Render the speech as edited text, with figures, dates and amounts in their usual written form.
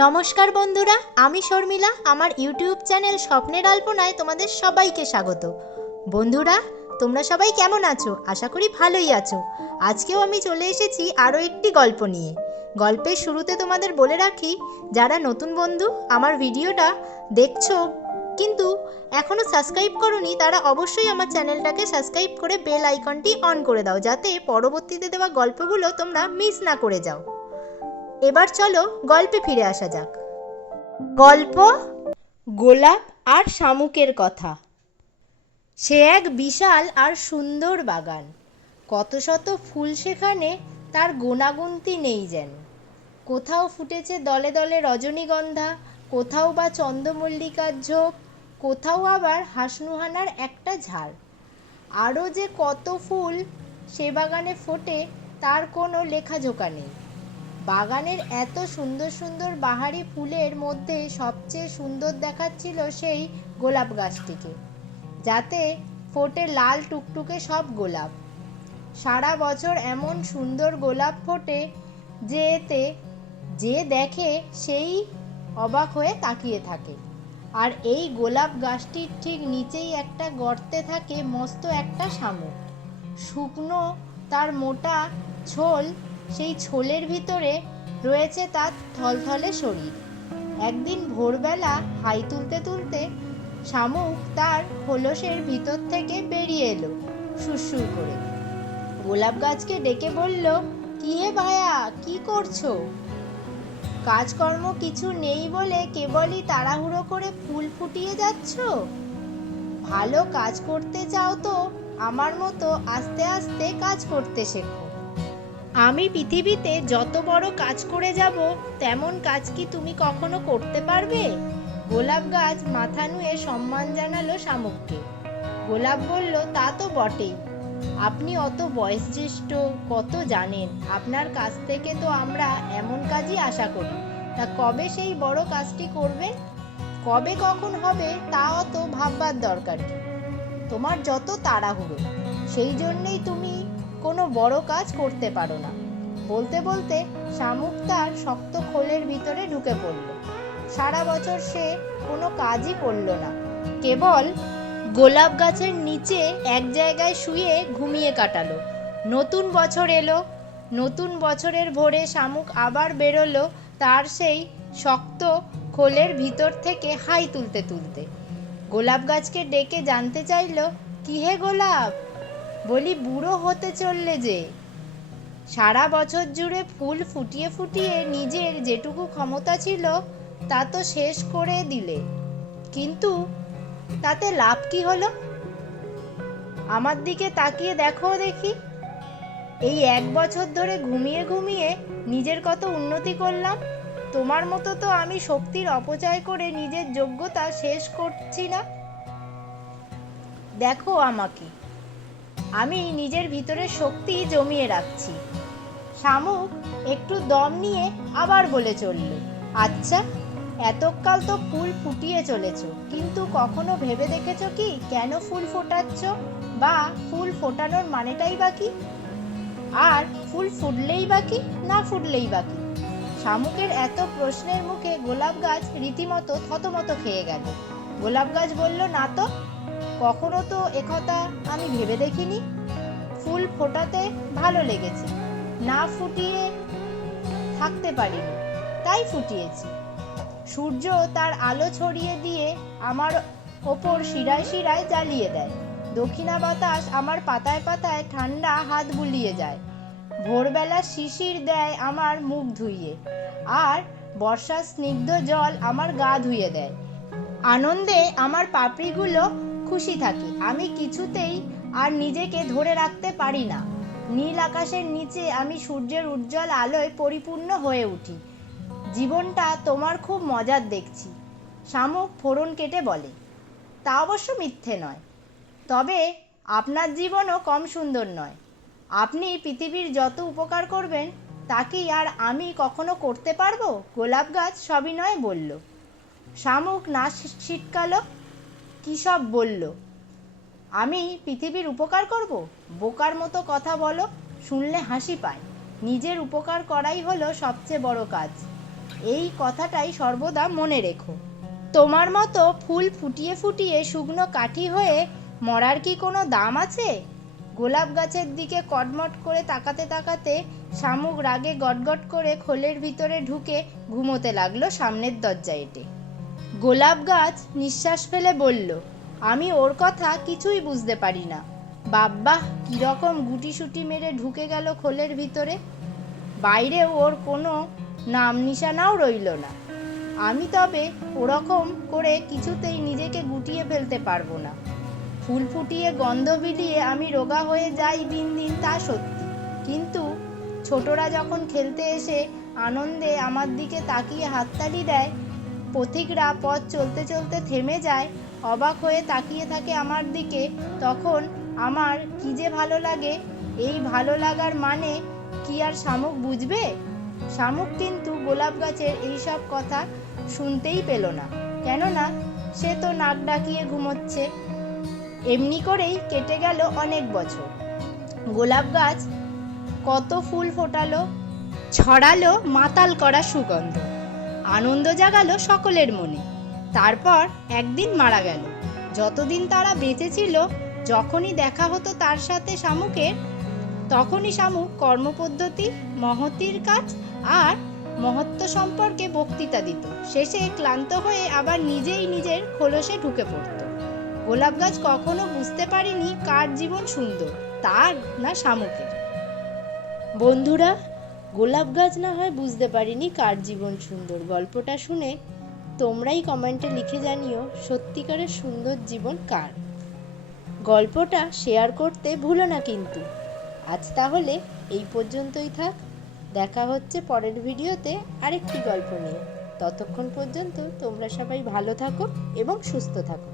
নমস্কার বন্ধুরা, আমি শর্মিলা। আমার ইউটিউব চ্যানেল স্বপ্নের আলপনায় তোমাদের সবাইকে স্বাগত। বন্ধুরা, তোমরা সবাই কেমন আছো? আশা করি ভালোই আছো। আজকেও আমি চলে এসেছি আরও একটি গল্প নিয়ে। গল্পের শুরুতে তোমাদের বলে রাখি, যারা নতুন বন্ধু আমার ভিডিওটা দেখছো কিন্তু এখনও সাবস্ক্রাইব করোনি, তারা অবশ্যই আমার চ্যানেলটাকে সাবস্ক্রাইব করে বেল আইকনটি অন করে দাও, যাতে পরবর্তীতে দেওয়া গল্পগুলো তোমরা মিস না করে যাও। এবার চলো গল্পে ফিরে আসা যাক। গল্প গোলাপ আর শামুকের কথা। সে এক বিশাল আর সুন্দর বাগান। কত শত ফুল সেখানে, তার গোনাগুনতি নেই যেন। কোথাও ফুটেছে দলে দলে রজনীগন্ধা, কোথাও বা চন্দ্রমল্লিকার ঝোপ, কোথাও আবার হাসনুহানার একটা ঝাড়। আরও যে কত ফুল সে বাগানে ফোটে, তার কোনো লেখাজোখা নেই। বাগানের এত সুন্দর সুন্দর বাহারি ফুলের মধ্যে সবচেয়ে সুন্দর দেখাচ্ছিল সেই গোলাপ গাছটিকে, যাতে ফোটে লাল টুকটুকে সব গোলাপ। সারা বছর এমন সুন্দর গোলাপ ফোটে যে এতে যে দেখে সেই অবাক হয়ে তাকিয়ে থাকে। আর এই গোলাপ গাছটির ঠিক নিচেই একটা গর্তে থাকে মস্ত একটা শামুক। শুকনো তার মোটা ছোল, সেই ছোলের ভিতরে রয়েছে তার থলথলে শরীর। একদিন ভোরবেলা হাই তুলতে তুলতে শামুক তার খোলসের ভিতর থেকে বেরিয়ে এলো সুরসুর করে। গোলাপ গাছকে ডেকে বলল, কি হে ভায়া, কি করছো? কাজকর্ম কিছু নেই বলে কেবলই তাড়াহুড়ো করে ফুল ফুটিয়ে যাচ্ছ? ভালো কাজ করতে চাও তো আমার মতো আস্তে আস্তে কাজ করতে শেখো। আমি পৃথিবীতে যত বড় কাজ করে যাব, তেমন কাজ কি তুমি কখনো করতে পারবে? গোলাপ গাছ মাথা নুয়ে সম্মান জানালো শামুককে। গোলাপ বলল, তা তো বটেই। আপনি অত বয়োজ্যেষ্ঠ, কত জানেন। আপনার কাছ থেকে তো আমরা এমন কাজই আশা করি। তা কবে সেই বড় কাজটি করবেন? কবে কখন হবে তা অত ভাববার দরকার কি? তোমার যত তাড়াহুড়ো, সেই জন্যেই তুমি কোনো বড় কাজ করতে পারো না। বলতে বলতে শামুক তার শক্ত খোলের ভিতরে ঢুকে পড়ল। সারা বছর সে কোনো কাজই করল না, কেবল গোলাপ গাছের নিচে এক জায়গায় শুয়ে ঘুমিয়ে কাটালো। নতুন বছর এলো। নতুন বছরের ভোরে শামুক আবার বেরোলো তার সেই শক্ত খোলের ভিতর থেকে হাই তুলতে তুলতে। গোলাপ গাছকে ডেকে জানতে চাইল, কি হে গোলাপ, বলি বুড়ো হতে চললে যে। সারা বছর জুড়ে ফুল ফুটিয়ে ফুটিয়ে নিজের যেটুকু ক্ষমতা ছিল তা তো শেষ করে দিলে, কিন্তু তাতে লাভ কি হলো? আমার দিকে তাকিয়ে দেখো দেখি। এই এক বছর ধরে ঘুমিয়ে ঘুমিয়ে নিজের কত উন্নতি করলাম। তোমার মতো তো আমি শক্তির অপচয় করে নিজের যোগ্যতা শেষ করছি না। দেখো আমাকে, আমি নিজের ভিতরে শক্তি জমিয়ে রাখছি। শামুক একটু দম নিয়ে আবার বলে চলল, আচ্ছা, এতকাল তো ফুল ফুটিয়ে চলেছ, কিন্তু কখনো ভেবে দেখেছো কি কেন ফুল ফোটাচ্ছ? বা ফুল ফোটানোর মানেটাই বা কি? আর ফুল ফুটলেই বা কি, না ফুটলেই বা কি? শামুকের এত প্রশ্নের মুখে গোলাপ গাছ রীতিমতো থতমত খেয়ে গেল। গোলাপ গাছ বলল, না তো, কখনো তো একথা আমি ভেবে দেখিনি। ফুল ফোটাতে ভালো লেগেছে, না ফুটিয়ে থাকতে পারিনি, তাই ফুটিয়েছি। সূর্য তার আলো ছড়িয়ে দিয়ে আমার ওপর শিরায় শিরায় জ্বালিয়ে দেয়। দক্ষিণা বাতাস আমার পাতায় পাতায় ঠান্ডা হাত বুলিয়ে যায়। ভোরবেলা শিশির দেয় আমার মুখ ধুইয়ে, আর বর্ষার স্নিগ্ধ জল আমার গা ধুয়ে দেয়। আনন্দে আমার পাপড়িগুলো খুশি থাকে। আমি কিছুতেই আর নিজেকে ধরে রাখতে পারি না। নীল আকাশের নিচে আমি সূর্যের উজ্জ্বল আলোয় পরিপূর্ণ হয়ে উঠি। জীবনটা তোমার খুব মজার দেখছি। শামুক ফোড়ন কেটে বলে, তা অবশ্য মিথ্যে নয়, তবে আপনার জীবনও কম সুন্দর নয়। আপনি পৃথিবীর যত উপকার করবেন তা কি আর আমি কখনো করতে পারবো? গোলাপ গাছ সবিনয়ে বলল। শামুক না ছিটকালো, কী সব বলল? আমি পৃথিবীর উপকার করব? বোকার মতো কথা বলো, শুনলে হাসি পায়। নিজের উপকার করাই হলো সবচেয়ে বড় কাজ। এই কথাটাই সর্বদা মনে রেখো। তোমার মতো ফুল ফুটিয়ে ফুটিয়ে শুকনো কাঠি হয়ে মরার কি কোনো দাম আছে? গোলাপ গাছের দিকে কটমট করে তাকাতে তাকাতে শামুক রাগে গটগট করে খোলের ভিতরে ঢুকে ঘুমোতে লাগলো সামনের দরজা এঁটে। গোলাপ গাছ নিঃশ্বাস ফেলে বলল, আমি ওর কথা কিছুই বুঝতে পারি না। বাব্বা, কীরকম গুটিসুটি মেরে ঢুকে গেল খোলের ভিতরে। বাইরেও ওর কোনো নাম নিশানাও রইল না। আমি তবে ওরকম করে কিছুতেই নিজেকে গুটিয়ে ফেলতে পারবো না। ফুল ফুটিয়ে গন্ধ বিলিয়ে আমি রোগা হয়ে যাই দিন দিন, তা সত্যি, কিন্তু ছোটরা যখন খেলতে এসে আনন্দে আমার দিকে তাকিয়ে হাততালি দেয়, পথিকরা পথ চলতে চলতে থেমে যায়, অবাক হয়ে তাকিয়ে থাকে আমার দিকে, তখন আমার কি যে ভালো লাগে। এই ভালো লাগার মানে কি আর শামুক বুঝবে? শামুক কিন্তু গোলাপ গাছের এইসব কথা শুনতেই পেল না, কেননা সে তো নাক ডাকিয়ে ঘুমোচ্ছে। এমনি করেই কেটে গেল অনেক বছর। গোলাপ গাছ কত ফুল ফোটালো, ছড়ালো মাতাল করা সুগন্ধ, আনন্দ জাগালো সকলের মনে। তারপর একদিন মারা গেল। যতদিন তারা বেঁচে ছিল, যখনই দেখা হতো তার সাথে শামুকের, তখনই শামুক কর্মপদ্ধতি, মহতির কাজ আর মহত্ব সম্পর্কে বক্তৃতা দিত। শেষে ক্লান্ত হয়ে আবার নিজেই নিজের খোলসে ঢুকে পড়ত। গোলাপ গাছ কখনো বুঝতে পারেনি কার জীবন সুন্দর, তার না শামুকের। বন্ধুরা, গোলাপ গাছ না হয় বুঝতে পারিনি কার জীবন সুন্দর, গল্পটা শুনে তোমরাই কমেন্টে লিখে জানিও সত্যিকারের সুন্দর জীবন কার। গল্পটা শেয়ার করতে ভুলো না কিন্তু। আজ তাহলে এই পর্যন্তই থাক। দেখা হচ্ছে পরের ভিডিওতে আরেকটি গল্প নিয়ে। ততক্ষণ পর্যন্ত তোমরা সবাই ভালো থাকো এবং সুস্থ থাকো।